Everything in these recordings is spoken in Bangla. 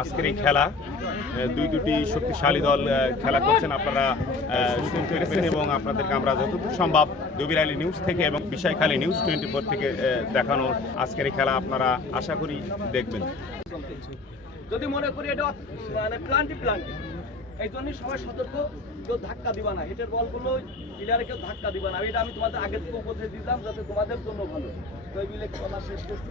আজকের এই খেলা দুই দুটি শক্তিশালী দল খেলা করছেন। আপনারা শুনতে পেরেছেন এবং আপনাদেরকে আমরা যতদূর সম্ভব দুবিরালি নিউজ থেকে এবং বিশাইখালী নিউজ টোয়েন্টি ফোর থেকে দেখানো আজকের এই খেলা আপনারা আশা করি দেখবেন। যদি মনে করি এটা মানে প্লান্টি প্লান্টি। এই জন্যই সবাই সতর্ক, কেউ ধাক্কা দিবা না। হেটের বলগুলো প্লেয়ারে কেউ ধাক্কা দিবা না। এটা আমি তোমাদের আগে থেকে উপদেশ দিতাম যাতে তোমাদের জন্য ভালো। তো এই মিলে খেলা শেষ করছি।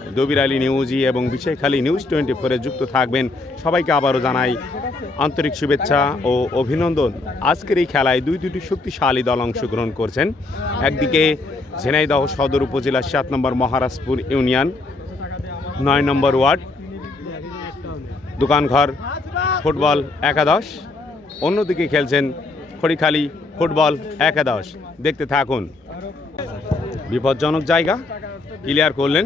দবিরালি নিউজি এবং বিষয়খালী নিউজ টোয়েন্টি ফোরে যুক্ত থাকবেন। সবাইকে আবারও জানাই আন্তরিক শুভেচ্ছা ও অভিনন্দন। আজকের এই খেলায় দুই দুটি শক্তিশালী দল অংশগ্রহণ করছেন। একদিকে ঝিনাইদহ সদর উপজেলার সাত নম্বর মহারাজপুর ইউনিয়ন, নয় নম্বর ওয়ার্ড, দোকানঘর, ফুটবল একাদশ। অন্যদিকে খেলছেন খড়িখালি ফুটবল একাদশ। দেখতে থাকুন। বিপজ্জনক জায়গা, ক্লিয়ার করলেন।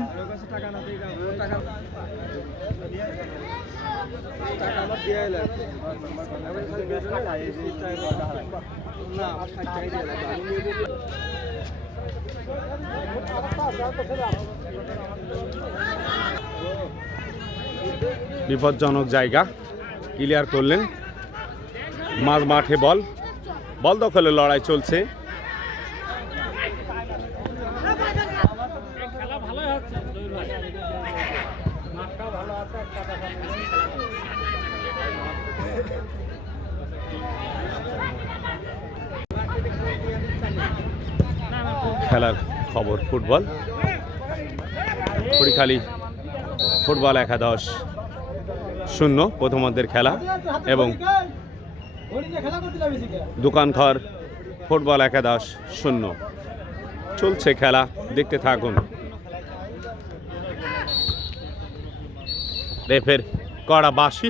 বিপজ্জনক জায়গা ক্লিয়ার করলেন। মাঝ মাঠে বল। বল দখলে লড়াই চলছে খেলা ভালোই হচ্ছে দুই ভাই মাঠটাও ভালো আছে কাটা খেলার খবর, ফুটবল। খড়িখালি ফুটবল একাদশ শূন্য প্রথমার্ধের খেলা এবং দোকানঘর, ফুটবল একাদশ শূন্য। চলছে খেলা, দেখতে থাকুন। রেফের কড়া বাসি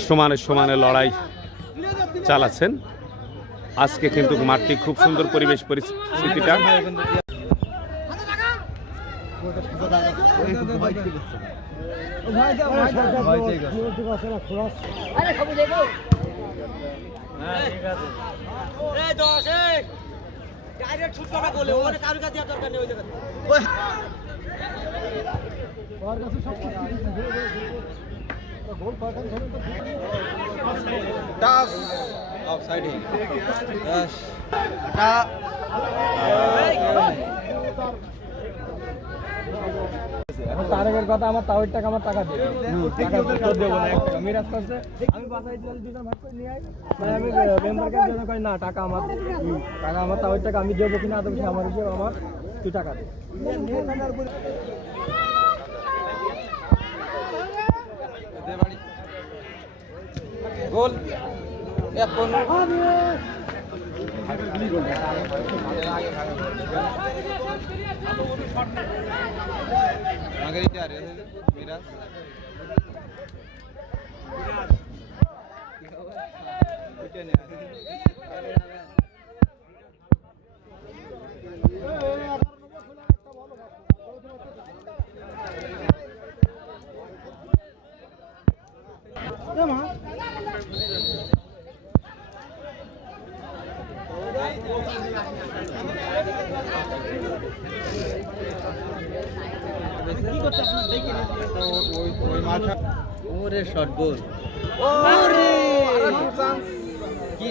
সমানে সমানে লড়াই চালাচ্ছেন আজকে কিন্তু মাঠটি খুব সুন্দর পরিবেশ পরিস্থিতিটা তারেকের কথা আমার তাও টাকা আমার। টাকা দিয়ে টাকা তো দেবো না মিরাজ করছে আমি বাসায় চলে দুজন ভাগ করে নিয়ে আই তাই আমি জন্য কই না টাকা আমার টাকা আমার তাও টাকা আমি দেবো কিনা দেবো আমার হিসেবে আমার টাকা দে গোল। এখন আগে রিটা রে মিরাজ এটা নিয়ে ওই ওই মাঠা ওরে শর্ট গোল। ওরে কি